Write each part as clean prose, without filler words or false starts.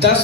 10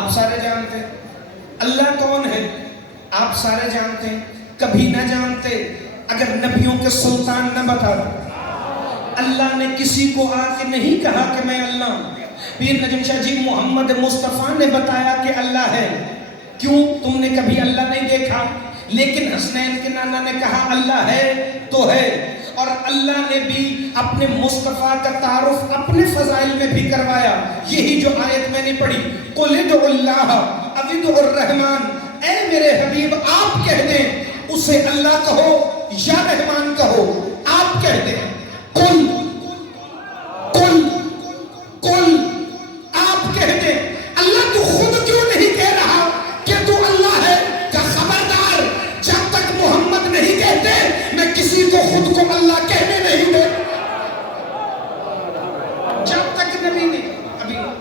آپ سارے جانتے ہیں. اللہ کون ہے آپ سارے جانتے ہیں. کبھی نہ جانتے اگر نبیوں کے سلطان نہ بتا. اللہ نے کسی کو آ کے نہیں کہا کہ میں اللہ ہوں. پیر نجم شاہ جی محمد مصطفیٰ نے بتایا کہ اللہ ہے. کیوں؟ تم نے کبھی اللہ نہیں دیکھا، لیکن حسنین کے نانا نے کہا اللہ ہے تو ہے. اور اللہ نے بھی اپنے مصطفیٰ کا تعارف اپنے فضائل میں بھی کروایا. یہی جو آیت میں نے پڑھی، قُلِ ادْعُوا اللَّهَ أَوِ ادْعُوا الرَّحْمَٰنَ، اے میرے حبیب آپ کہہ دیں اسے اللہ کہو یا رحمان کہو. آپ کہہ دیں قل قل قل، آپ کہہ دیں. اللہ تو خود کیوں نہیں کہہ رہا کہ تو اللہ ہے؟ کہ خبردار، جب تک محمد نہیں کہتے میں کسی کو خود کو اللہ کہنے نہیں دے. جب تک نبی نہیں.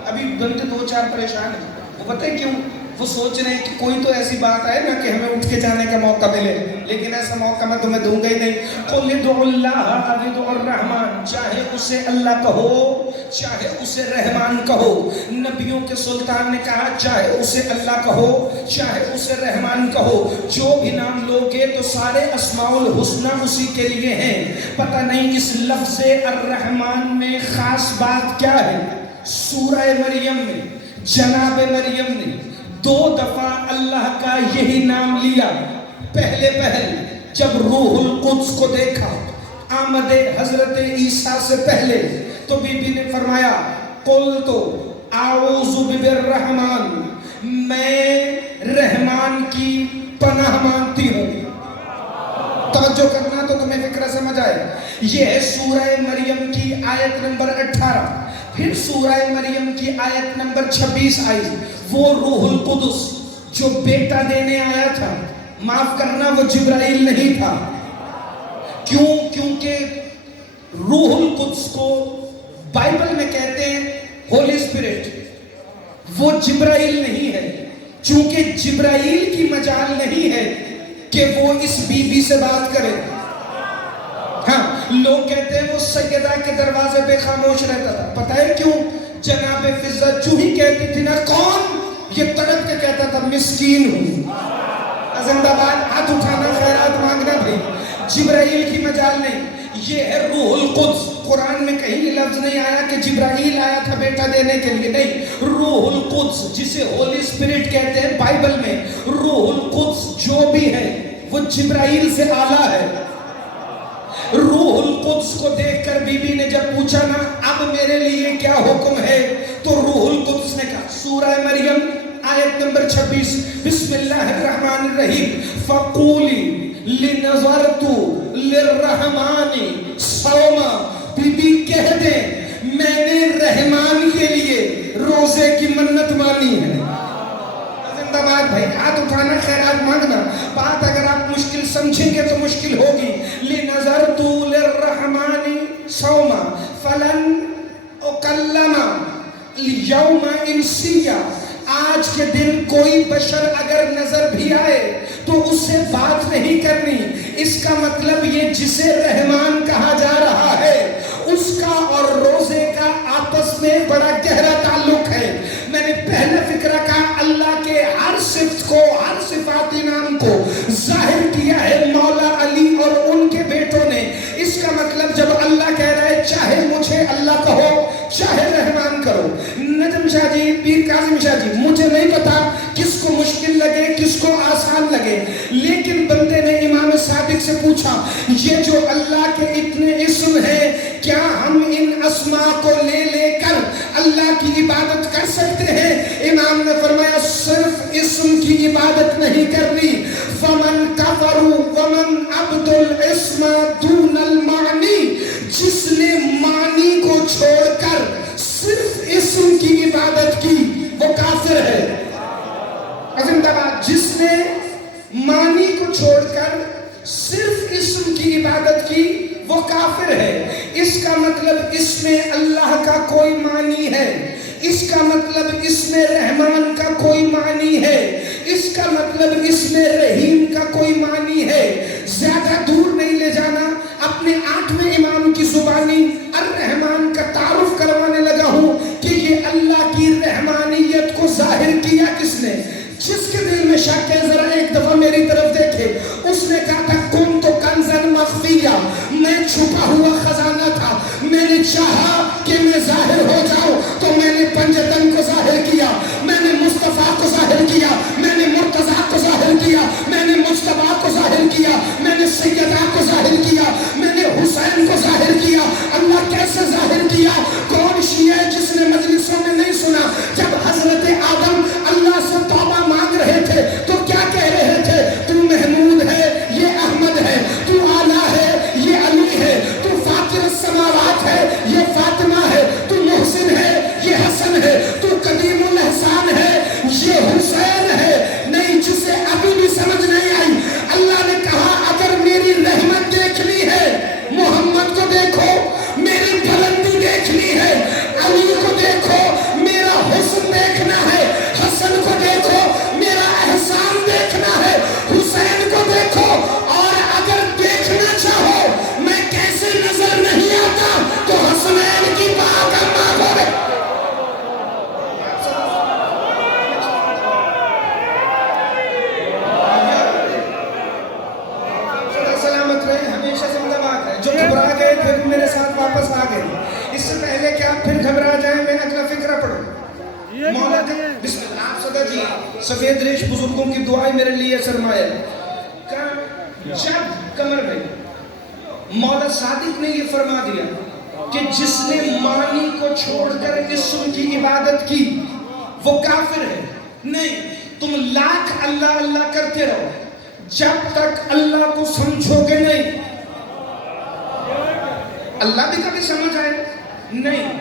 ابھی بندے دو چار پریشان ہیں. وہ پتہ ہے کیوں؟ وہ سوچ رہے ہیں کہ کوئی تو ایسی بات آئے نا کہ ہمیں اٹھ کے جانے کا موقع ملے، لیکن ایسا موقع میں تمہیں دوں گا ہی نہیں. قُلِ ادْعُوا اللَّهَ أَوِ ادْعُوا الرَّحْمَٰنَ، چاہے اسے اللہ کہو چاہے اسے رحمان کہو. نبیوں کے سلطان نے کہا چاہے اسے اللہ کہو چاہے اسے رحمان کہو. جو بھی نام لوگے تو سارے اسماء الحسنہ اسی کے لیے ہیں. پتہ نہیں اس لفظ الرحمن میں خاص بات کیا ہے. سورہ مریم میں جناب مریم نے 2 دفعہ اللہ کا یہی نام لیا. پہلے جب روح القدس کو دیکھا آمد حضرت عیسیٰ سے پہلے تو بی بی نے فرمایا قُلْتُ أَعُوذُ بِالرَّحْمَٰنِ، میں رحمان کی پناہ مانتی ہوں. توجہ کرنا تو تمہیں فکرہ سمجھ آئے. یہ ہے سورہ مریم کی آیت نمبر 18. پھر سورہ مریم کی آیت نمبر 26 آئی. وہ روح القدس جو بیٹا دینے آیا تھا، معاف کرنا وہ جبرائیل نہیں تھا. کیوں؟ کیونکہ روح القدس کو بائبل میں کہتے ہیں ہولی اسپرٹ. وہ جبرائیل نہیں ہے. چونکہ جبرائیل کی مجال نہیں ہے کہ وہ اس بی بی سے بات کرے. ہاں، لوگ کہتے ہیں وہ سیدہ کے دروازے پہ خاموش رہتا تھا. پتہ ہے کیوں؟ جناب فضہ جو ہی کہتی تھی نا کون، یہ تڑپ کے کہتا تھا مسکین ہوں. زندہ باد، ہاتھ اٹھانا، خیرات مانگنا بھائی. جبرائیل کی مجال نہیں. یہ ہے روح القدس. قرآن میں کہیں یہ لفظ نہیں آیا کہ جبرائیل آیا تھا بیٹا دینے کے لیے، نہیں. روح القدس جسے ہولی اسپرٹ کہتے ہیں بائبل میں، روح القدس جو بھی ہے وہ جبرائیل سے اعلیٰ ہے. روح القدس کو دیکھ کر بی بی نے جب پوچھا نا اب میرے لیے کیا حکم ہے، تو روح القدس نے کہا سورہ مریم آیت نمبر 26 بسم اللہ الرحمن الرحیم فقولی لنظرت للرحمن صوما. بی بی کہہ دے میں نے رحمان کے لیے روزے کی منت مانی ہے. زندہ باد بھائی، ہاتھ اٹھانا، خیرات مانگنا. بات اگر آپ مشکل سمجھیں گے تو مشکل ہوگی. لنظرت للرحمن صوما فلن اکلم اليوم انسیا. آج کے دن کوئی بشر اگر نظر بھی آئے تو اس سے بات نہیں کرنی. اس کا مطلب یہ جسے رحمان کہا جا رہا ہے اس کا اور روزے کا آپس میں بڑا گہرا تعلق ہے. میں نے پہلا فکرہ کہا اللہ کے ہر صفت کو، ہر صفاتی نام کو ظاہر کیا ہے مولا علی اور ان کے بیٹوں نے. اس کا مطلب جب اللہ کہہ رہا ہے چاہے مجھے اللہ کہو چاہے رحمان کرو. نجم شاہ جی، پیر کاظم شاہ جی، مجھے نہیں پتا کس کو مشکل لگے کس کو آسان لگے، لیکن بندے نے امام صادق سے پوچھا یہ جو اللہ کے اتنے اسم ہیں کیا ہم ان اسماء کو لے لے کر اللہ کی عبادت کر سکتے ہیں؟ امام نے فرمایا صرف اسم کی عبادت نہیں کرنی. فمن کفر ومن عبد الاسم دون المعنی، جس نے معنی کو چھوڑ کر صرف اسم کی عبادت کی وہ کافر ہے. زندہ باد. جس نے معنی کو چھوڑ کر صرف اسم کی عبادت کی وہ کافر ہے. اس کا مطلب اس میں اللہ کا کوئی معنی ہے، اس کا مطلب اس میں رحمان کا کوئی معنی ہے، اس کا مطلب اس میں رحیم کا کوئی معنی ہے. زیادہ دور نہیں لے جانا، اپنے 8ویں امام کی زبانی الرحمن کا تعارف کروانے لگا ہوں کہ یہ اللہ کی رحمانیت کو ظاہر کیا پھر میرے ساتھ واپس آ گئے. اس سے پہلے کہ آپ پھر گھبرا جائیں میں اگلا فقرہ پڑھوں. مولا بسم اللہ. آپ صدا جی سفید ریش بزرگوں کی دعائیں میرے لیے سرمایہ. جب قمر بھائی مولا صادق نے یہ فرما دیا کہ جس نے معنی کو چھوڑ کر اسم کی عبادت کی وہ کافر ہے. نہیں, تم لاکھ اللہ اللہ کرتے رہو جب تک اللہ کو سمجھو گے نہیں. اللہ بھی کبھی سمجھ آئے نہیں.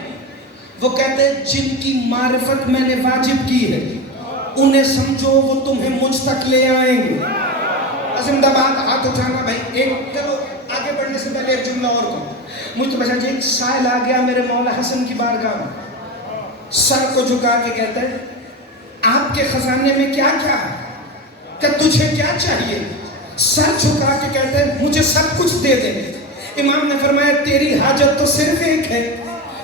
وہ کہتے ہیں جن کی معرفت میں نے واجب کی ہے انہیں سمجھو, وہ تمہیں مجھ تک لے آئیں گے. عظیم دباد ہاتھ اٹھانا بھائی. ایک چلو آگے بڑھنے سے پہلے ایک جملہ اور کہوں. مجھ تو بچا جی ایک سائل آ گیا میرے مولا حسن کی بارگاہ میں, سر کو جھکا کے کہتا ہے آپ کے خزانے میں کیا کیا ہے, کہ تجھے کیا چاہیے. سر جھکا کے کہتے ہیں مجھے سب کچھ دے دیں. امام نے فرمایا تیری حاجت تو صرف ایک ہے,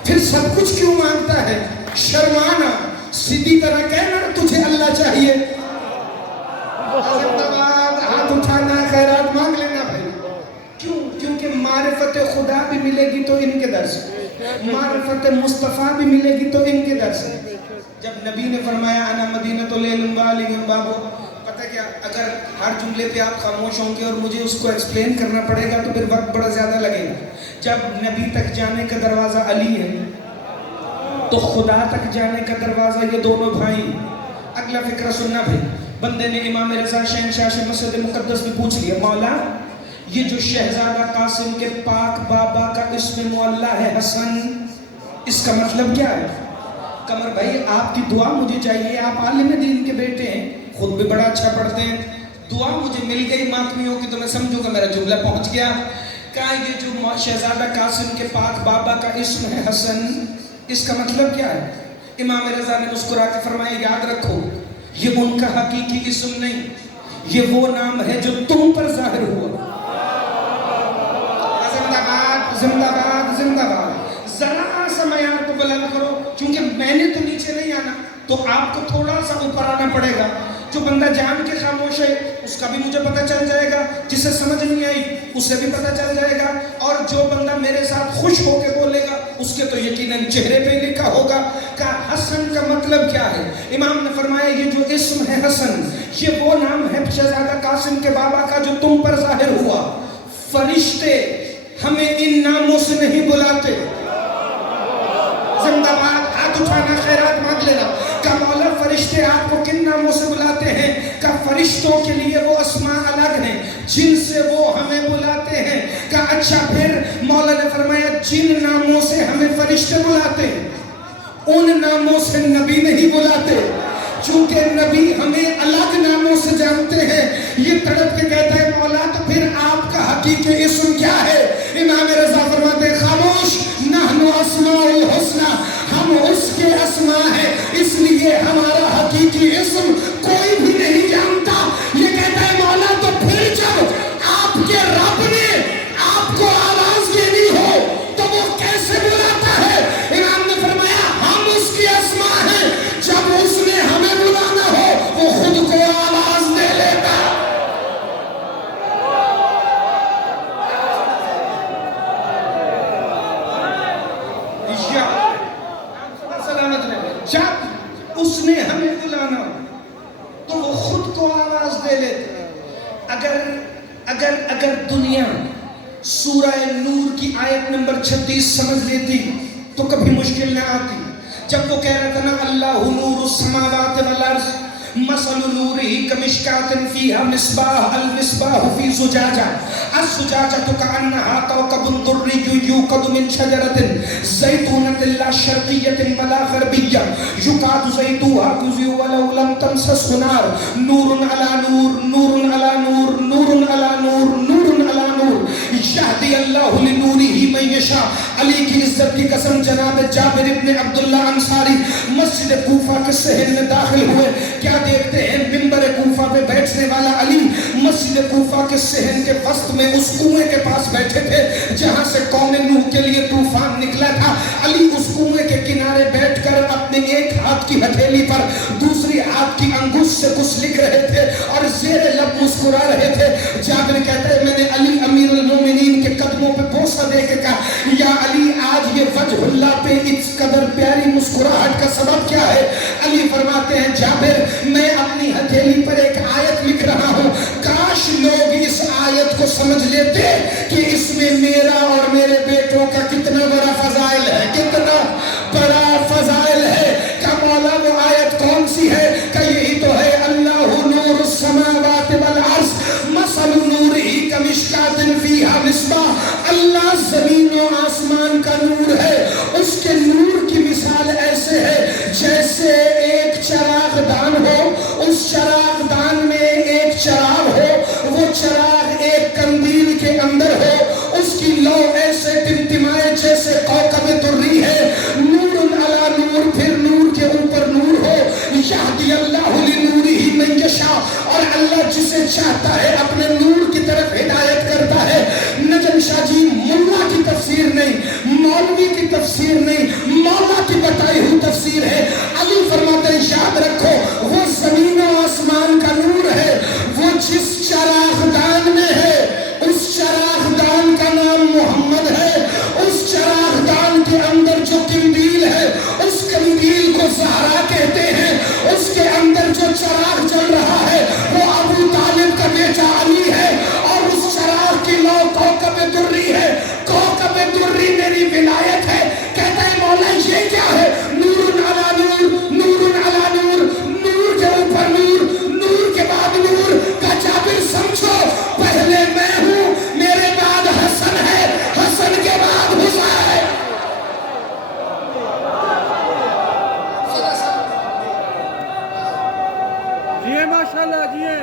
پھر سب کچھ کیوں مانگتا ہے. شرمانا, سیدھی طرح کہنا تجھے اللہ چاہیے. ہاتھ اٹھانا, خیرات مانگ لینا بھائی. کیوں؟ کیونکہ معرفت خدا بھی ملے گی تو ان کے در سے, معرفت مصطفیٰ بھی ملے گی تو ان کے در سے. جب نبی نے فرمایا انا مدینۃ لیل بالیغ بابو, پتہ کیا اگر ہر جملے پہ آپ خاموش ہوں گے اور مجھے اس کو ایکسپلین کرنا پڑے گا تو پھر وقت بڑا زیادہ لگے گا. جب نبی تک جانے کا دروازہ علی ہے تو خدا تک جانے کا دروازہ یہ دونوں بھائی. اگلا فقرہ سننا بھائی. بندے نے امام رضا شہنشاہ سے مسجد مقدس میں پوچھ لیا مولا یہ جو شہزادہ قاسم کے پاک بابا کا اسم معلیٰ ہے حسن, اس کا مطلب کیا ہے. قمر بھائی آپ کی دعا مجھے چاہیے, آپ عالم دین کے بیٹے ہیں, خود بھی بڑا اچھا پڑھتے ہیں. دعا مجھے مل گئی ماتمیوں کی تو میں سمجھوں کہ میرا جملہ پہنچ گیا. کہا یہ جو شہزادہ قاسم کے پاک بابا کا اسم ہے حسن, اس کا مطلب کیا ہے. امام رضا نے مسکرا کے فرمایا یاد رکھو یہ ان کا حقیقی اسم نہیں, یہ وہ نام ہے جو تم پر ظاہر ہوا. زندہ باد زندہ باد زندہ باد. ذرا سا معیار کو بلند کرو, کیونکہ میں نے تو نیچے نہیں آنا تو آپ کو تھوڑا سا اوپر آنا پڑے گا. جو بندہ جان کے خاموش ہے اس کا بھی مجھے پتہ چل جائے گا, جسے سمجھ نہیں آئی اسے بھی پتہ چل جائے گا, اور جو بندہ میرے ساتھ خوش ہو کے بولے گا اس کے تو یقیناً چہرے پہ لکھا ہوگا کہ حسن کا مطلب کیا ہے. امام نے فرمایا یہ جو اسم ہے حسن یہ وہ نام ہے شہزادہ قاسم کے بابا کا جو تم پر ظاہر ہوا. فرشتے ہمیں ان ناموں سے نہیں بلاتے. زندہ باد. ہاتھ اٹھانا, خیرات مانگ لینا. کہ مولا فرشتے آپ کو کن ناموں سے بلاتے ہیں, کہ فرشتوں کے لیے وہ اسماء الگ ہیں جن سے وہ ہمیں بلاتے ہیں. کہ اچھا پھر مولا نے فرمایا جن ناموں سے ہمیں فرشتے بلاتے ہیں ان ناموں سے نبی نہیں بلاتے, چونکہ نبی ہمیں الگ ناموں سے جانتے ہیں. یہ تڑپ کے کہتا ہے مولا تو پھر آپ کا حقیقی اسم کیا ہے. امام رضا فرماتے خاموش, نحن اسماء الحسنى, ہم اس کے اسماء ہیں, اس لیے ہمارا حقیقی اسم کوئی بھی نہیں جانتا. یہ کہتا ہے مولا تو پھر جب آپ کے رب نے آپ کو آواز دینی ہو تو وہ کیسے بلاتا ہے. امام نے فرمایا ہم اس کے اسماء ہیں, جب اس نے ہمیں بلانا ہو وہ خود کو آواز دے لیتا. جب اس نے ہمیں بلانا تو وہ خود کو آواز دے لیتے. اگر دنیا سورہ نور کی آیت نمبر 36 سمجھ لیتی تو کبھی مشکل نہ آتی. جب وہ کہہ رہا تھا نا اللہ نور السماوات والارض مثل نورہ کمشکاۃ فیہا مصباح المصباح فی زجاجہ الزجاجۃ کأنہا کوکب درری یوقد من شجرۃ زیتونۃ لا شرقیۃ ولا غربیہ یکاد زیتها یضیء ولو لم تمسسہ نار نور علی نور نور علی نور نور علی نور نور علی نور یہدی اللہ لنورہ من یشاء. علی کی عزت کی قسم جناب جابر ابن عبداللہ انصاری مسجد کوفہ کے صحن میں داخل ہوئے. کیا دیکھتے ہیں منبر کوفہ پہ بیٹھنے والا علی مسجد کوفہ کے صحن کے وسط میں اس کنویں کے پاس بیٹھے تھے جہاں سے قوم نوح کے لیے طوفان نکلا تھا. علی اس کنویں کے کنارے بیٹھ کر اپنے ایک ہاتھ کی ہتھیلی پر دوسری ہاتھ کی انگوش سے کچھ لکھ رہے تھے اور زیر لب مسکرا رہے تھے. جابر کہتا ہے میں نے علی امیر المومنین کے قدموں پہ بوسہ دے کے کہا یا علی آج یہ وجہ اللہ پہ اس قدر پیاری مسکراہٹ کا سبب کیا ہے؟ علی فرماتے ہیں جابر میں اپنی ہتھیلی پر ایک آیت لکھ رہا ہوں، کاش لوگ اس آیت کو سمجھ لیتے کہ اس میں میرا اور میرے بیٹوں کا کتنا بڑا فضائل ہے، کتنا بڑا فضائل ہے۔ کہ مولا وہ آیت کون سی ہے؟ کہ یہی تو ہے اللہ نور السماوات والارض مثل نورہ کمشکاۃ فیہا مصباح، اللہ زمین و آسمان کا نور ہے، اس کے نور کی مثال ایسے ہے جیسے ایک چراغ دان ہو، اس چراغ دان میں ایک چراغ ہو، وہ چراغ ایک قندیل کے اندر ہو، اس کی لو ایسے ٹمٹمائے جیسے کوكب دری ہے، نور علی نور، پھر نور کے اوپر نور ہو، یہدی اللہ لنورہ من یشاء، اور اللہ جسے چاہتا ہے اپنے نور کی طرف ہدایت کرتا ہے۔ نجم شاہ جی ملا کی تفسیر نہیں، مولوی کی تفسیر نہیں، مولا کی بتائی ہوئی تفسیر ہے۔ علی فرماتے ہیں یاد رکھو وہ زمین و آسمان کا نور ہے، وہ جس چراغ دان میں ہے، اس چراغ دان کا نام محمد ہے، اس چراغ دان کے اندر جو قندیل ہے اس قندیل کو زہرا کہتے ہیں، اس کے اندر جو چراغ جل رہا ہے وہ ابو طالب کا بیٹا علی ہے، اور اس چراغ کی لو کوكب دری ہے، کوكب دری میری ولایت ہے۔ کہتا ہے مولا یہ کیا ہے؟ نور علی نور، نور علی نور، نور کے اوپر نور، نور کے بعد نور۔ کا جابر سمجھو پہلے میں ہوں، میرے بعد حسن ہے، حسن کے بعد حسین ہے۔ جیے ماشاءاللہ جیے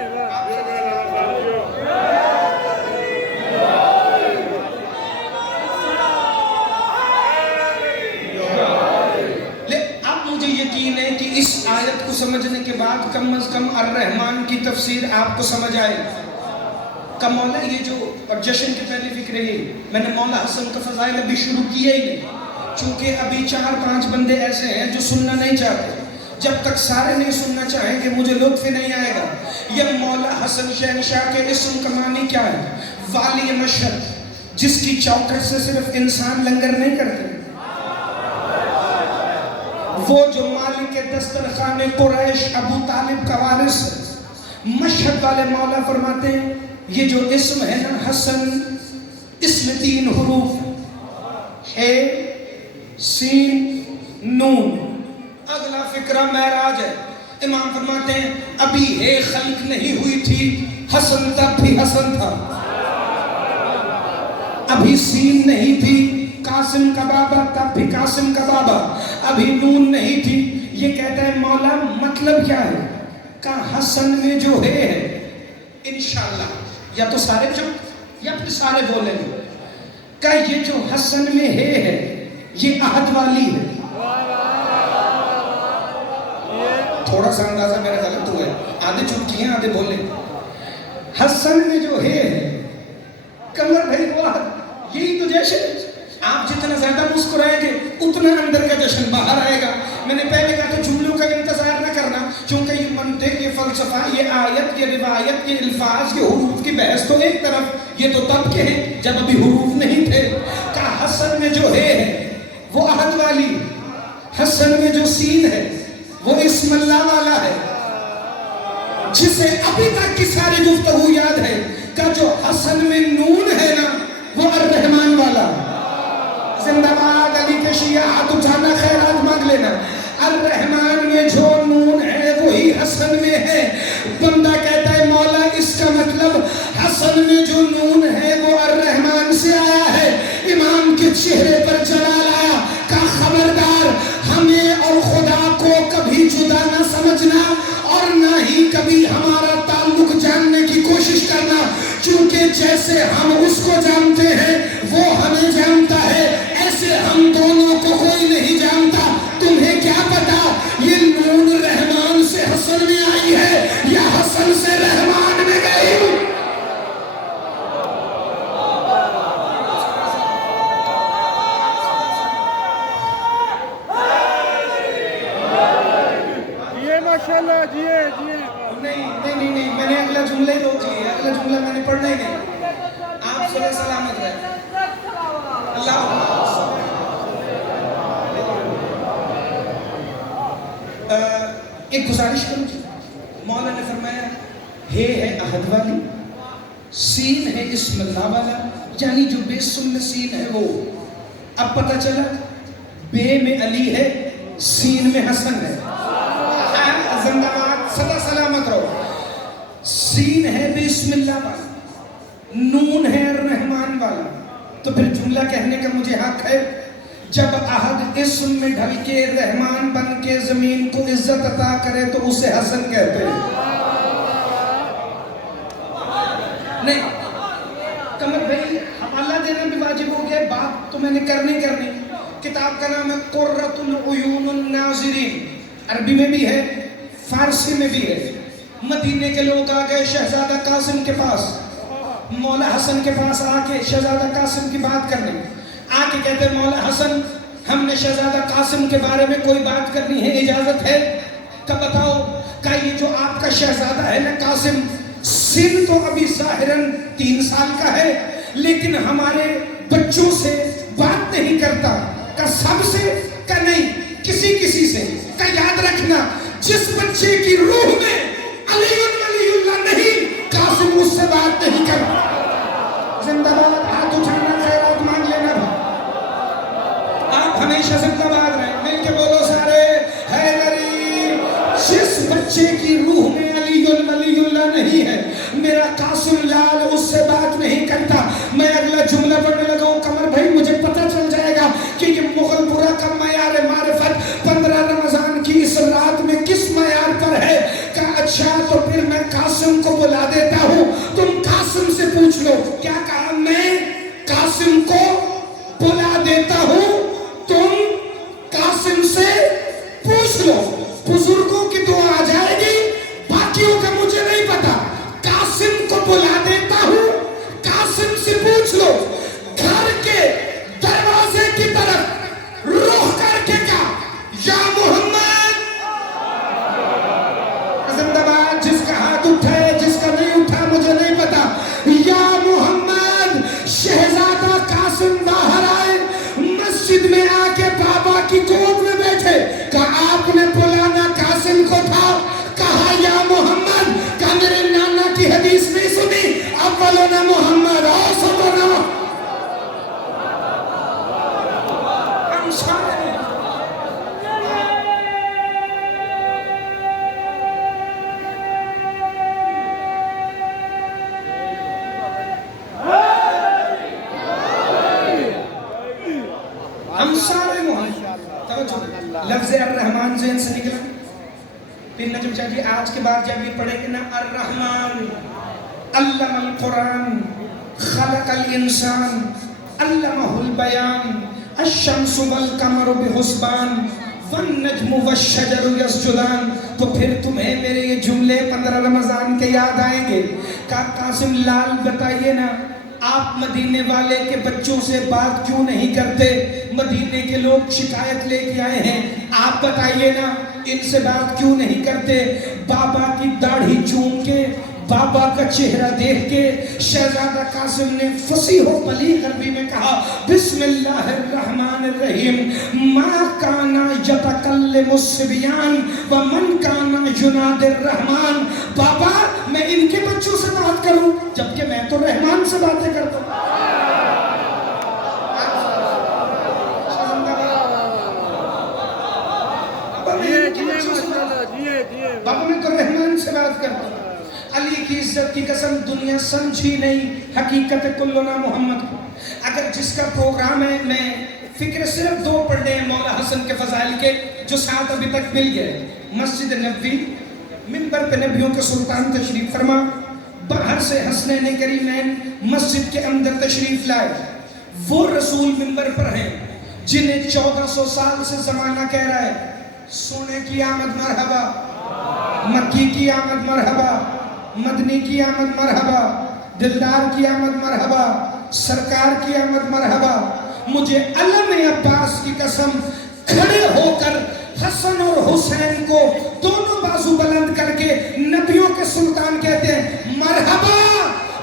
اب مجھے یقین ہے کہ اس آیت کو سمجھنے کے بعد کم از کم الرحمن کی تفسیر آپ کو سمجھ آئے۔ کہ مولا یہ جو، اور جشن کی پہلی فکر ہے میں نے مولا حسن کا فضائل ابھی شروع کیا ہی نہیں، چونکہ ابھی 4-5 بندے ایسے ہیں جو سننا نہیں چاہتے، جب تک سارے نہیں سننا چاہیں گے مجھے لطف نہیں آئے گا۔ یہ مولا حسن شہنشاہ کے اسم کا معنی کیا ہے؟ والی مشہد، جس کی چوکھٹ سے صرف انسان لنگر نہیں کرتے، وہ جو مالک دسترخوان قریش ابو طالب کا وارث ہے۔ مشہد والے مولا فرماتے ہیں یہ جو اسم ہے نا حسن، اس میں 3 حروف ہے، سین نون۔ اگلا فکرہ معراج ہے، امام فرماتے ہیں ابھی ہے خلق نہیں ہوئی تھی، حسن تب بھی حسن تھا، ابھی سین نہیں تھی قاسم کا بابا، تب بھی قاسم کا بابا، ابھی نون نہیں تھی۔ یہ کہتا ہے مولا مطلب کیا ہے؟ کہ حسن میں جو ہے انشاءاللہ، یا تو سارے چپ یا پھر سارے بولیں گے، کہ یہ جو حسن میں ہے یہ عہد والی ہے۔ تھوڑا سا اندازہ میرا غلط ہوا ہے، آدھے چپ کیے آدھے بولے۔ حسن میں جو ہے کمر بھائی وہ عہد، یہی تو جشن۔ آپ جتنا زیادہ مسکرائیں گے اتنا اندر کا جشن باہر آئے گا۔ میں نے پہلے کہا تو جملوں کا انتظار نہ کرنا، چونکہ یہ منطق، یہ فلسفہ، یہ آیت، یہ روایت، یہ الفاظ، یہ حروف کی بحث تو ایک طرف، یہ تو تب کے ہیں جب ابھی حروف نہیں تھے۔ کہ حسن میں جو ہے وہ عہد والی، حسن میں جو سین ہے وہ اسم اللہ والا ہے، جسے ابھی تک کی ساری گفتگو یاد ہے۔ کہ جو حسن میں نون ہے نا وہ الرحمن والا۔ زندہ باد علی کے شیعہ، ہاتھ اٹھانا خیرات مانگ لینا۔ الرحمن میں جو نون ہے وہی حسن میں ہے۔ بندہ کہتا ہے مولا اس کا مطلب حسن میں جو نون ہے وہ الرحمن سے آیا ہے۔ امام کے چہرے پر جلال آیا، کہا خبردار ہمیں اور خدا کو کبھی جدا نہ سمجھنا، اور نہ ہی کبھی ہمارا تعلق جاننے کی کوشش کرنا، کیونکہ جیسے ہم اس کو جانتے ہیں وہ ہمیں جانتا ہے، ایسے ہم دونوں کو کوئی نہیں جانتا۔ تمہیں کیا پتا یہ نون رحمان سے حسن میں آئی ہے یا حسن سے رحمان میں گئی؟ ماشاءاللہ جیے جیے نہیں میں نے اگلا جملہ ہی روک لیا، اگلا جملہ میں نے پڑھنا ہی نہیں۔ آپ صلی اللہ سلامت رہے۔ ایک گزارش کروں جی، مولا نے فرمایا ہے عہد والی، سین ہے اسم اللہ والا، یعنی جو بے سم سین ہے وہ. اب پتہ چلا بے میں علی ہے، سین میں حسن ہے. زندہ باد، سدا سلامت رہو. سین ہے بسم اللہ والا، نون ہے الرحمن والا. تو پھر جملہ کہنے کا مجھے حق ہے جب عہد اسم میں ڈھل کے رحمان بن کے زمین کو عزت عطا کرے تو اسے حسن کہتے ہیں. نہیں کمر بھائی حوالہ دینا بھی واجب ہو گیا، بات تو میں نے کرنی. کتاب کا نام ہے قرۃ العیون الناظرین، عربی میں بھی ہے فارسی میں بھی ہے. مدینے کے لوگ آ گئے شہزادہ قاسم کے پاس، مولا حسن کے پاس آ کے شہزادہ قاسم کی بات کرنے آ کے کہتے ہیں مولا حسن ہم نے شہزادہ قاسم کے بارے میں کوئی بات کرنی ہے، اجازت ہے؟ کہ بتاؤ کہ یہ جو آپ کا شہزادہ ہے نا قاسم، سن تو ابھی ظاہراً 3 سال کا ہے لیکن ہمارے بچوں سے بات نہیں کرتا. کہ سب سے کہ نہیں کسی سے. کہ یاد رکھنا جس بچے کی روح میں علی اللہ نہیں، قاسم اس سے بات نہیں کرتا. زندہ باد، ہاتھ اٹھانا، خیرات مانگ لینا. آپ ہمیشہ زندہ باد رہیں، مل کے بولو سارے حیدری. جس بچے کی روح میں علی اللہ نہیں ہے، میرا قاسم لال اس سے بات نہیں کرتا. میں اگلا جملہ پڑھنے لگا ہوں. قمر بھائی مجھے پتہ چل جائے گا کہ یہ مغل پورا کا معیار معرفت 15 رمضان کی اس رات میں کس معیار پر ہے. کہ اچھا تو پھر میں قاسم کو بلا دیتا ہوں، تم قاسم سے پوچھ لو. کیا کہا؟ میں قاسم کو بلا دیتا ہوں، تم قاسم سے پوچھ لو. بزرگوں کی دعا آ جائے گی، باقیوں کا مجھے نہیں پتا. قاسم کو بلا دیتا ہوں، قاسم سے پوچھ لو. گھر کے دروازے کی طرف رخ کر کے کہا یا محمد. زندہ باد. جس کا ہاتھ اٹھا ہے جس کا نہیں اٹھا مجھے نہیں پتا. یا محمد. شہزادہ قاسم باہر آئے، مسجد میں آ کے بابا کی گود میں بیٹھے. کہا آپ نے بلانا قاسم کو تھا. کہا یا محمد. کہا میرے نانا کی حدیث نہیں سنی، اولنا محمد اوسطنا. ہم سارے لفظ الرحمن ذہن سے نکلا. پھر نجم شاہ جی آج کے بعد جب یہ پڑھیں گے نا الرحمن علم القرآن خلق الانسان علمہ البیان الشمس والقمر بحسبان والنجم والشجر یسجدان. تو پھر تمہیں میرے یہ جملے 15 رمضان کے یاد آئیں گے. کہ قاسم لال بتائیے نا آپ مدینے والے کے بچوں سے بات کیوں نہیں کرتے؟ مدینے کے لوگ شکایت لے کے آئے ہیں، آپ بتائیے نا ان سے بات کیوں نہیں کرتے؟ بابا کی داڑھی چوم کے، بابا کا چہرہ دیکھ کے شہزادہ قاسم نے فصیح و بلیغ عربی میں کہا بسم اللہ الرحمن الرحیم ما کانا یتکلم الصبیان ومن کانا ینادی الرحمن. بابا میں ان کے بچوں سے بات کروں جبکہ میں تو رحمان سے باتیں کرتا ہوں. بابا میں تو رحمان سے بات کرتا ہوں. علی کی عزت کی قسم دنیا سمجھی نہیں حقیقت کلنا محمد کو. اگر جس کا پروگرام ہے، میں فکر صرف 2 پڑھنے ہیں مولا حسن کے فضائل کے جو 7 ابھی تک مل گئے. مسجد نبوی، منبر پہ نبیوں کے سلطان تشریف فرما، باہر سے حسنین کریمین مسجد کے اندر تشریف لائے. وہ رسول منبر پر ہیں جنہیں 1400 سال سے زمانہ کہہ رہا ہے سونے کی آمد مرحبا، مکی کی آمد مرحبا، مدنی کی آمد مرحبا، دلدار کی آمد مرحبا، سرکار کی آمد مرحبا. مجھے علم عباس کی قسم کھڑے ہو کر حسن اور حسین کو دونوں بازو بلند کر کے نبیوں کے سلطان کہتے ہیں مرحبا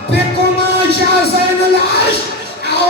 بکما یا زین العرش. آؤ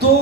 2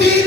3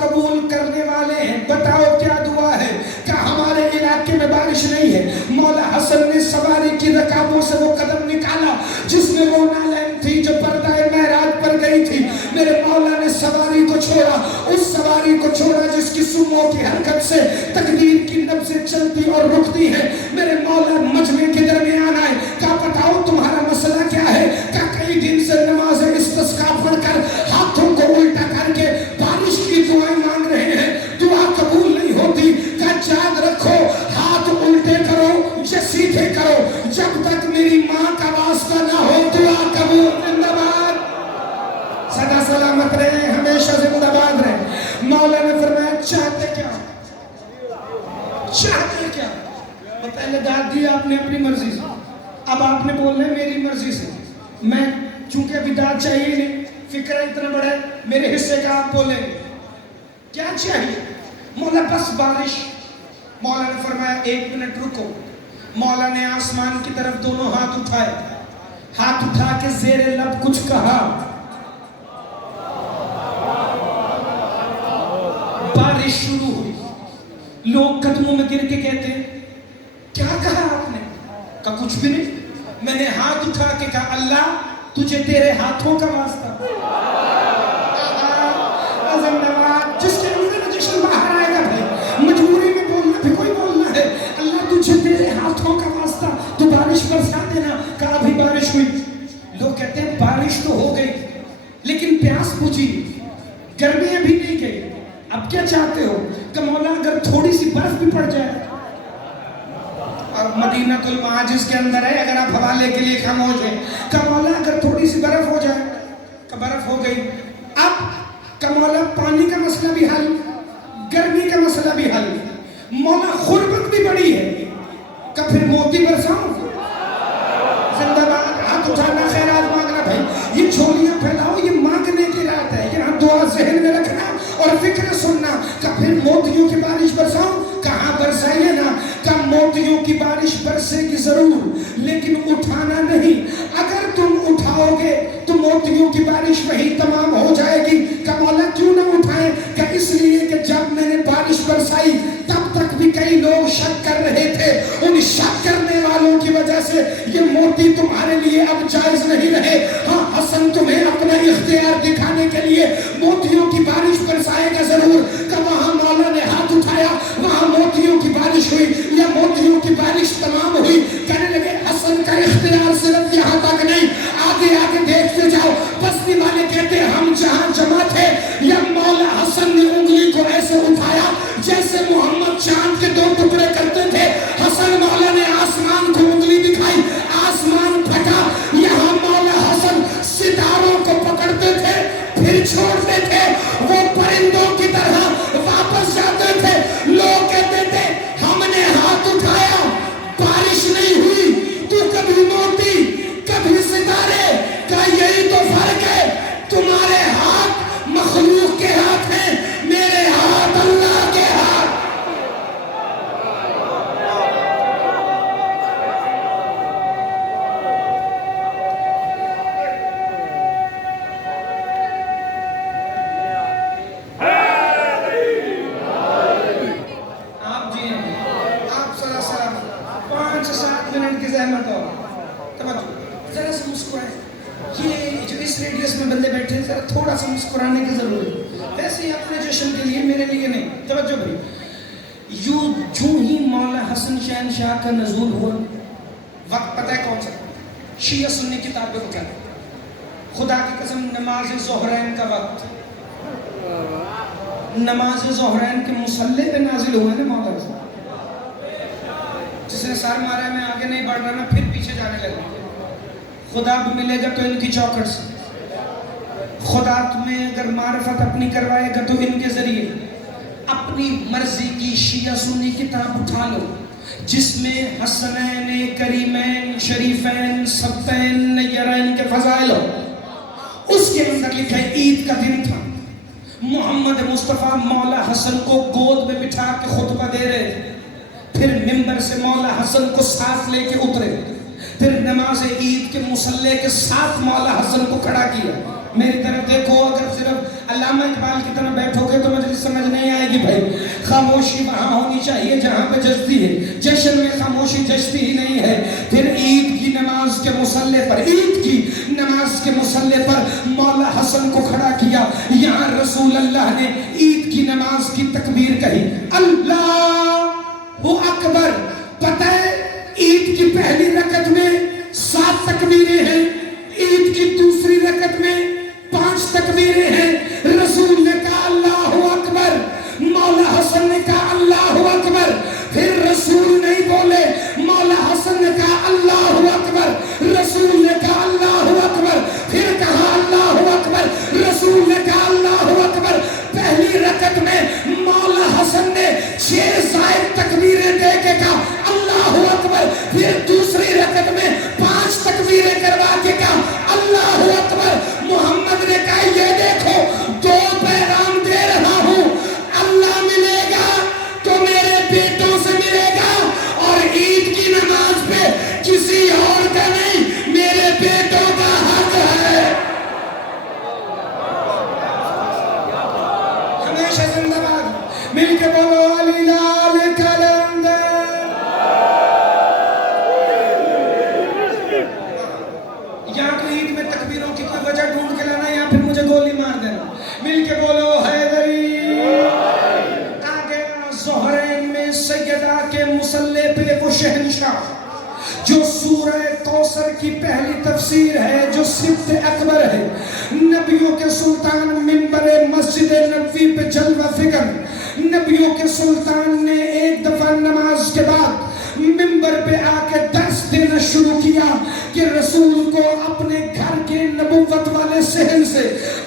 قبول کرنے والے ہیں. بتاؤ کیا دعا ہے؟ کہ ہمارے علاقے میں بارش نہیں ہے. مولا حسن نے سواری کی رکابوں سے وہ قدم نکالا جس میں وہ نالین تھی جو پردہ معراج پر گئی تھی. میرے مولا نے سواری کو چھوڑا, اس سواری کو چھوڑا جس کی سموں کی حرکت سے تقدیر کی نبضیں چلتی اور رکتی ہیں. میرے مولا مجمع کے درمیان آئے. کہا بتاؤ تمہارا مسئلہ کیا ہے؟ کہ کئی دن سے نماز استسقاء پڑھ کر ہاتھوں کو الٹا کر کے بارش کی دعائیں مانگ رہے ہیں, دعا قبول نہیں ہوتی. کہ یاد رکھو, ہاتھ الٹے کرو یا سیدھے کرو, جب تک میری ماں کا واسطہ نہ ہو دعا قبول. زندہ باد, سدا سلامت رہے, ہمیشہ زندہ باد رہے. مولا نے فرمایا چاہتے کیا, چاہتے کیا؟ پہلے داد دی آپ نے اپنی مرضی سے, اب آپ نے بولنا ہے میری مرضی سے. میں چونکہ ابھی داد چاہیے نہیں, فکر اتنا بڑا ہے, میرے حصے کا آپ بولیں گے کیا چاہیے؟ مولا بس بارش. مولا نے فرمایا 1 منٹ رکو. مولا نے آسمان کی طرف دونوں ہاتھ اٹھائے, ہاتھ اٹھا کے زیر لب کچھ کہا, بارش شروع ہوئی. لوگ قدموں میں گر کے کہتے ہیں کیا کہا آپ نے؟ کہا کچھ بھی نہیں. میں نے ہاتھ اٹھا کے کہا اللہ تجھے تیرے ہاتھوں کا واسطہ. جس کے اندر جشن باہر آئے گا بھائی, مجبوری میں بولنا بھی کوئی بولنا ہے. اللہ تجھے تیرے ہاتھوں کا واسطہ تو بارش برسا دینا. کہا ابھی بارش ہوئی. لوگ کہتے ہیں بارش تو ہو گئی لیکن پیاس بجھی, گرمی ابھی نہیں گئی. اب کیا چاہتے ہو؟ کہ مولا اگر تھوڑی سی برف بھی پڑ جائے. اور مدینہ المعاجز کے اندر ہے, اگر آپ حوالے کے لیے خاموش ہیں, کہ مولا اگر تھوڑی سی برف ہو جائے. کہ برف ہو گئی. اب کہ مولا پانی کا مسئلہ بھی حل, گرمی کا مسئلہ بھی حل, مولا غربت بھی بڑی ہے. کہ پھر موتی برساؤں. زندہ باد, ہاتھ اٹھانا, خیرات مانگنا. بھائی یہ جھولیاں پھیلاؤ, یہ مانگنے کی رات ہے, یہاں دعا ذہن میں رکھنا اور فکر سننا. کہ پھر موتیوں کی بارش برساؤں. کہاں برسائیے نا, کہ موتیوں کی بارش برسے گی ضرور لیکن اٹھانا نہیں. اگر تم اٹھاؤ گے تو موتیوں کی بارش وہی تمام ہو جائے گی. کہ مولا کیوں نہ اٹھائیں؟ کہ اس لیے کہ جب میں نے بارش برسائی تب تک بھی کئی لوگ شک کر رہے تھے. ان شک کرنے والوں کی وجہ سے یہ موتی تمہارے لیے اب جائز نہیں رہے. ہاں حسن تمہیں اپنا اختیار دکھانے کے لیے موتیوں کی بارش برسائے گا ضرور. کہ وہاں مولا نے ہاتھ اٹھایا, وہاں موتیوں کی بارش ہوئی یا موتیوں کی بارش تمام ہوئی. کہنے لگے حسن کا اختیار صرف یہاں تک نہیں, آگے آگے دیکھتے جاؤ. بستی والے کہتے ہیں ہم جہاں جمع تھے یا مولا حسن نے انگلی کو ایسے اٹھایا جیسے محمد چاند کے 2 ٹکڑے کرتے تھے. حسن مولا نے آسمان کو انگلی دکھائی, آسمان پھٹا. یہاں مولا حسن ستاروں کو پکڑتے تھے پھر چھوڑتے تھے, وہ پرندوں کی طرح واپس جاتے تھے. لوگ کہتے تھے ہم نے ہاتھ اٹھایا بارش نہیں ہوئی, تو کبھی موتی کبھی ستارے. کا یہی تو فرق ہے, تمہارے ہاتھ مخلوق کے ہاتھ ہیں, میرے ہاتھ اللہ کے ہاتھ. ذرا سے مسکرائیں. یہ جو اس ریڈیوس میں بندے بیٹھے ہیں ذرا تھوڑا سا مسکرانے کی ضرورت ہے. ویسے ہی اپنے جشن کے لیے, میرے لیے نہیں. توجہ بھائی, جو ہی مولا حسن شہنشاہ کا نزول ہوا, وقت پتہ ہے کون سا؟ شیعہ سنی کتاب میں کیا ہے, خدا کی قسم نماز ظہرین کا وقت, نماز ظہرین کے مصلی پہ نازل ہوئے نا مولا حسن. جس نے سر مارا ہے میں آگے نہیں بڑھ رہا, میں پھر پیچھے جانے لگا. خدا بھی ملے گا تو ان کی چوکھٹ سے, خدا تمہیں اگر معرفت اپنی کروائے گا تو ان کے ذریعے. اپنی مرضی کی شیعہ سنی کتاب اٹھا لو جس میں حسنین کریمین شریفین سبتین نیرین کے فضائل ہو. اس کے اندر لکھا ہے عید کا دن تھا, محمد مصطفیٰ مولا حسن کو گود میں بٹھا کے خطبہ دے رہے تھے. پھر ممبر سے مولا حسن کو ساتھ لے کے اترے, پھر نماز عید کے مصلی کے ساتھ مولا حسن کو کھڑا کیا. میری طرف دیکھو, اگر صرف علامہ اقبال کی طرح بیٹھو گے تو گی بھائی. خاموشی وہاں ہونی چاہیے جہاں پہ جچتی ہے. جشن میں خاموشی جچتی ہی نہیں ہے. پھر عید کی نماز کے مصلی پر مولا حسن کو کھڑا کیا. یہاں رسول اللہ نے عید کی نماز کی تکبیر کہی, اللہ اکبر. پتہ ہے عید کی پہلی رکعت میں 7 تکبیریں ہیں, عید کی دوسری رکعت میں 5 تکبیریں ہیں. رسول نے کہا اللہ اکبر, مولا حسن نے کہا اللہ اکبر. پھر رسول نہیں بولے, مولا حسن نے کہا اللہ اکبر, رسول نے کہا اللہ اکبر, پھر کہا اللہ اکبر, رسول نے کہا اللہ اکبر. پہلی رکعت میں مولا حسن نے 6 زائد تکبیریں دے کے کہا اللہ اکبر. پھر دوسری رکعت میں 5 تکبیریں کروا کے کہا اللہ اکبر. محمد نے کہا یہ دیکھو 2 پیغام دے رہا ہوں, اللہ ملے گا تو میرے بیٹوں سے ملے گا, اور عید کی نماز پہ کسی اور کا نہیں, میرے بیٹوں کا حق ہے. ہمیشہ زندہ باد. مل کے بولو علی لال کلندر. یہاں تو عید میں تکبیروں کی کوئی وجہ ڈھونڈ کے لانا یا پھر مجھے گولی مار دینا. مل کے بولو حیدری. آگے زہرین میں سیدہ کے مصلی پہ وہ شہنشاہ جو سورہ کوثر کی پہلی تفسیر ہے, جو سبت اکبر ہے, نبیوں کے سلطان منبر مسجد نبوی پہ جلوہ فکر. نبیوں کے سلطان نے ایک دفعہ نماز کے بعد منبر پہ آ کے درس دینا شروع کیا کہ رسول کو اپنے گھر کے نبوت والے صحن سے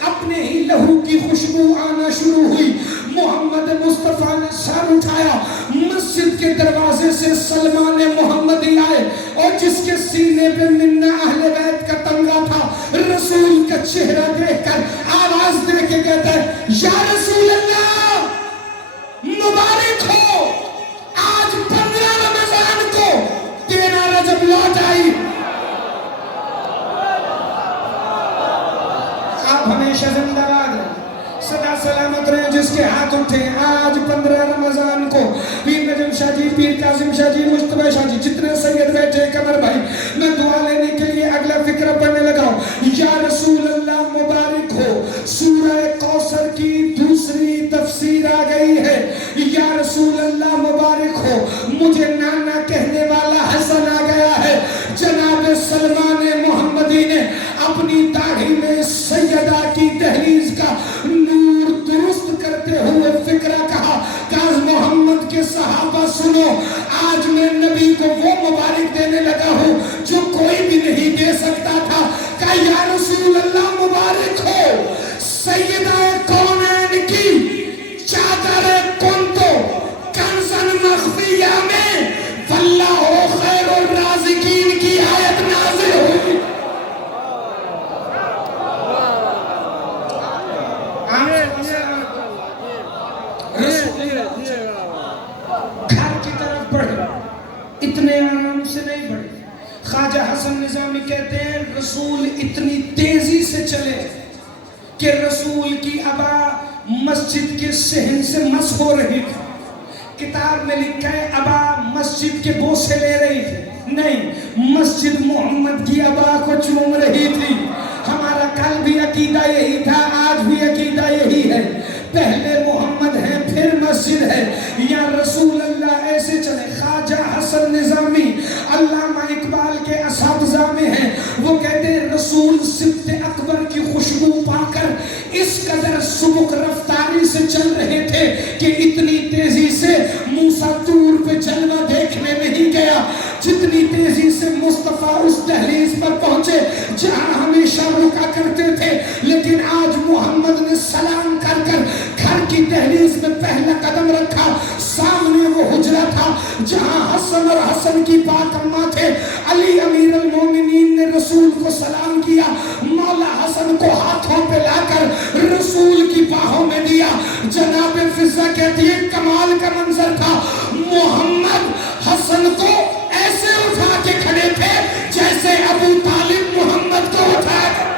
اپنے ہی لہو کی خوشبو آنا شروع ہوئی. محمد مصطفیٰ نے سر اٹھایا, مسجد کے دروازے سے سلمان محمدی آئے, اور جس کے سینے پہ منا اہل بیت کا تمغہ تھا, رسول کا چہرہ دیکھ کر آواز دے کے کہتا ہے یا رسول اللہ مبارک ہو, آج 15 رمضان کو 13 رجب لوٹ آئی. آپ ہمیشہ زندہ باد رہیں, سدا سلامت رہیں. جس کے ہاتھ اٹھے آج 15 رمضان کو, پیر نجم شاہ جی, پیر قاسم شاہ جی, مجتبی شاہ جی, جتنے سید بیٹھے قمر بھائی, میں دعا لینے کے لیے اگلا فکرہ پڑھنے لگا ہوں. یا رسول اللہ مبارک ہو, سورہ کوثر کی دوسری تفسیر آ گئی ہے. یا رسول اللہ مبارک ہو, مجھے نانا کہنے والا حسن آ گیا ہے. جناب سلمان محمدی نے اپنی داڑھی میں سیدہ کی دہلیز کا نور درست کرتے ہوئے فکرہ کہا, کاش محمد کے صحابہ سنو, آج میں نبی کو وہ مبارک دینے لگا ہوں جو کوئی بھی نہیں دے سکتا تھا. کہا یا رسول اللہ مبارک ہو, سیدہ کونین کی چادر کنتو کنزن مخفیہ میں واللہ خیر الرازقین کی آیت نازل ہوئی. گھر کی طرف بڑھے, اتنے آرام سے نہیں بڑھے. خواجہ حسن نظامی کہتے ہیں رسول اتنی تیزی سے چلے کہ رسول کی ابا مسجد کے صحن سے مس ہو رہی تھی. کتاب میں لکھا ہے ابا مسجد کے بوسے لے رہی تھی, نہیں, مسجد محمد کی ابا کو چوم رہی تھی. ہمارا کل بھی عقیدہ یہی تھا, آج بھی عقیدہ یہی ہے, پہلے محمد ہے پھر مسجد ہے. یا رسول اللہ ایسے چلے. خواجہ حسن نظامی علامہ اقبال کے اساتذہ میں ہیں, وہ کہتے ہیں رسول سبت اکبر کی خوشبو پا کر اس قدر سبک رفتاری سے چل رہے تھے کہ اتنی تیزی سے موسیٰ طور پہ جلوہ دیکھنے نہیں گیا جتنی تیزی سے مصطفیٰ اس دہلیز پر پہنچے جہاں ہمیشہ رکا کرتے تھے. لیکن آج محمد نے سلام کر کر گھر کی دہلیز میں پہلا قدم رکھا. سامنے وہ حجرہ تھا جہاں حسن اور حسن کی پاک اماں تھے. علی امیر المومنین نے رسول کو سلام کیا, مولا حسن کو ہاتھوں پہ لا کر رسول کی باہوں میں دیا. جناب فضہ کہتی ہے کمال کا منظر تھا, محمد حسن کو ایسے اٹھا کے کھڑے تھے جیسے ابو طالب محمد کو اٹھا کر.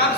آپ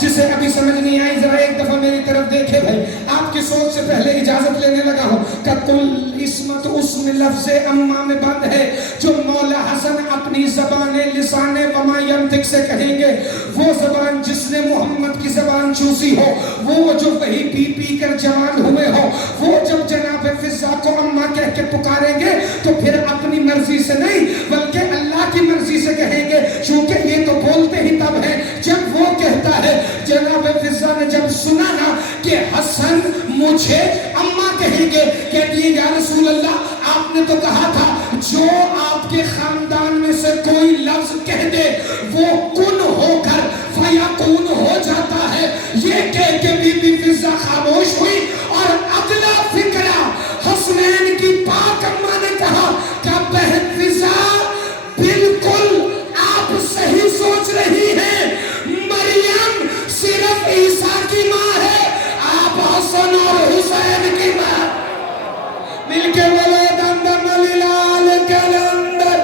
جسے ابھی سمجھ نہیں آئی ذرا ایک دفعہ میری طرف دیکھے بھائی. آپ کی سوچ سے پہلے اجازت لینے لگا ہوں. کل اسمت اسم لفظ اما میں بند ہے جو مولا حسن اپنی زبان لسان وما ینطق سے کہیں گے. وہ زبان جس نے محمد کی زبان چوسی ہو, وہ جو وہی پی پی کر جوان ہوئے ہو, وہ جب جناب فضا کو اما کہہ کے پکاریں گے تو پھر اپنی مرضی سے نہیں بلکہ اللہ کی مرضی سے کہیں گے, چونکہ یہ تو بولتے ہی تب ہے جب وہ کہتا ہے. جناب فضا نے جب سنا نا کہ حسن مجھے اما کہیں گے, کہتی ہے یا رسول اللہ آپ نے تو کہا تھا جو آپ کے خاندان میں سے کوئی لفظ کہہ دے وہ کن ہو کر فیکون ہو جاتا ہے. یہ کہہ کے بی بی فضا خاموش ہوئی اور اگلا فکرہ حسنین کی پاک اماں نے کہا کہ بہن فضا بالکل آپ صحیح سوچ رہی ہیں, مریم صرف عیسیٰ کی ماں ہے, آپ حسن اور حسین کی ماں. مل کے بولے دندم للال کلندر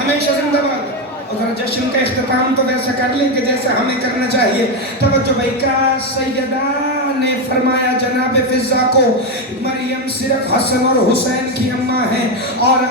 ہمیشہ زندہ باد. اور جشن کا اختتام تو ویسا کر لیں کہ جیسا ہمیں کرنا چاہیے. توجہ بھائی, کا سیدہ نے فرمایا جناب فضا کو مریم صرف حسن اور حسین کی اماں ہیں اور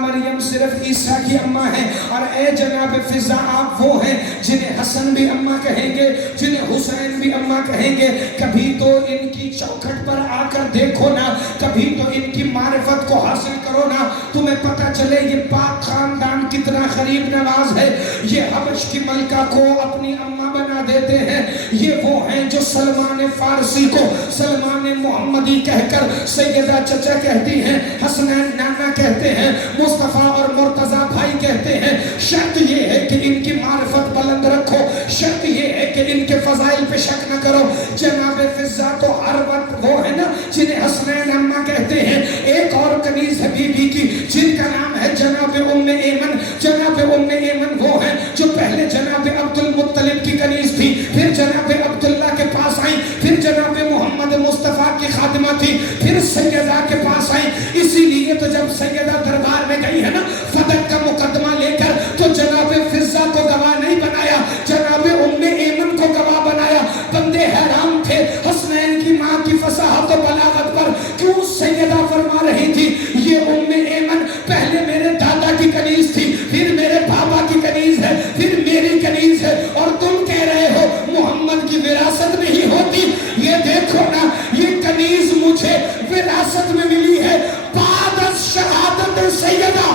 مریم صرف عیسیٰ کی اماں ہیں, اور اے جناب فضا آپ وہ ہیں جنہیں حسن بھی اماں کہیں گے, جنہیں حسین بھی اماں کہیں گے. کبھی تو ان کی چوکھٹ پر آ کر دیکھو نا, کبھی تو ان کی معرفت کو حاصل کرو نا, تمہیں پتہ چلے یہ پاک خاندان کتنا غریب نواز ہے. یہ حبش کی ملکہ کو اپنی اماں بنا دیتے ہیں. یہ وہ ہیں جو سلمان فارسی کو سلمان محمدی کہہ کر سیدہ چچا کہتی ہیں, حسنین نانا کہتے ہیں, مصطفیٰ اور مرتضیٰ بھائی کہتے ہیں. شرط یہ ہے کہ ان کی معرفت بلند رکھو, شرط یہ ہے کہ ان کے فضائل پہ شک نہ کرو. جناب فضا تو ہر وقت وہ ہے نا جنہیں حسنین اماں کہتے ہیں. ایک اور کنیز ہے بی بی کی جن کا نام ہے جناب ام ایمن. جناب ام ایمن وہ ہیں جو پہلے جناب عبد المطلب کی کنیز تھی, پھر جناب عبداللہ کے پاس آئیں, پھر جناب محمد مصطفیٰ کی خادمہ تھی, پھر سیدہ کے پاس آئیں. اسی لیے تو جب سیدہ دربار میں گئی ہے نا فدق کا مقدمہ لے کر, تو جناب فضا کو گواہ نہیں بنایا, جناب ام ایمن کو گواہ بنایا. بندے حیران تھے حسنین کی ماں کی فصاحت و بلاغت پر. کیوں سیدہ فرما رہی تھی یہ ام ایمن پہلے میرے دادا کی کنیز تھی, پھر میرے بابا کی کنیز ہے, پھر میری کنیز ہے, اور تم کہہ رہے ہو محمد کی وراثت نہیں ہوتی. یہ دیکھو نا یہ کنیز مجھے وراثت میں ملی ہے بعد از شہادت سیدہ.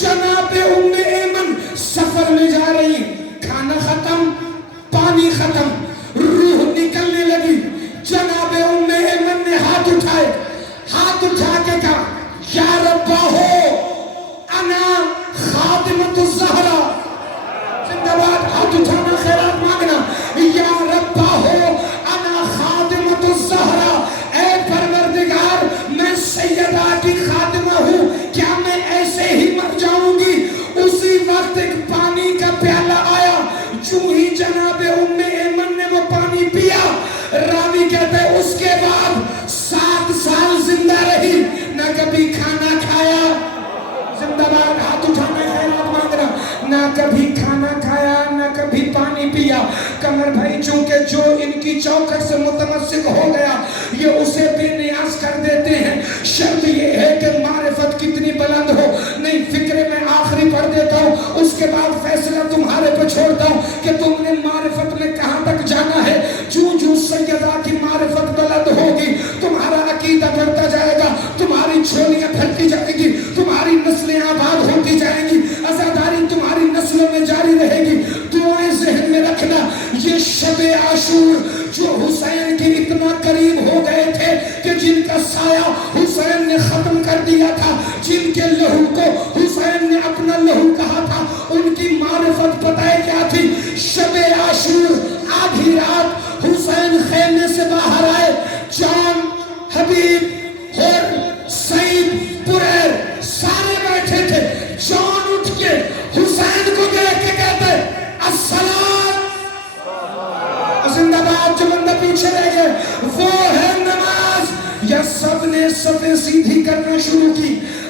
جناب ام ایمن سفر میں جا رہی, کھانا ختم, پانی ختم, روح نکلنے لگی. جناب ام ایمن نے ہاتھ اٹھائے, ہاتھ اٹھا کے کہا یا ربا ہو انا خادمت الزہرا. زندہ باد, ہاتھ اٹھانا خیرات مانگنا. یا ربا ہو انا خادمت الزہرا, اے پروردگار میں سیدہ کی خادمہ ہوں, کیا میں ایسے ہی مر جاؤں گی؟ اسی وقت ایک پانی کا پیالہ آیا, جو ہی جناب ام ایمن نے وہ پانی پیا, راوی کہتے ہیں اس کے بعد 7 سال زندہ رہی, نہ کبھی کھانا کھایا. زندہ باد, ہاتھ اٹھانا خیرات مانگنا. نہ کبھی کھانا کھایا, نہ کبھی پانی پیا. کمر بھائی چونکہ جو ان کی چوکھٹ سے متمسک ہو گیا یہ اسے بے نیاز کر دیتے ہیں. شرط یہ ہے کہ معرفت کتنی بلند ہو. نہیں, فکر میں آخری پڑھ دیتا ہوں, اس کے بعد فیصلہ تمہارے پہ چھوڑتا ہوں کہ تم نے معرفت میں کہاں تک جانا ہے. جو سیدہ کی معرفت بلند ہوگی تمہارا عقیدہ بڑھتا جائے گا, تمہاری جھولیاں پھیلتی جائیں گی, تمہاری نسلیں آباد ہوتی جائیں گی, عزاداری تمہاری نسلوں میں جاری رہے گی. دعائیں ذہن میں رکھنا. یہ شب عاشور جو حسین کے اتنا قریب ہو گئے تھے کہ جن کا سایہ حسین نے ختم کر دیا تھا, جن کے لہو کو حسین نے اپنا لہو کہا تھا, ان کی معرفت پتہ ہے کیا تھی؟ شب عاشور آدھی رات حسین خیمے سے باہر آئے, جان, حبیب اور سعید, پریر سارے بیٹھے تھے. جان اٹھ کے حسین کو دیکھ کے کہتے السلام. زندہ باد. جو بندہ پیچھے رہ گئے وہ ہے نماز. یا سب نے صفیں سیدھی کرنا شروع کی.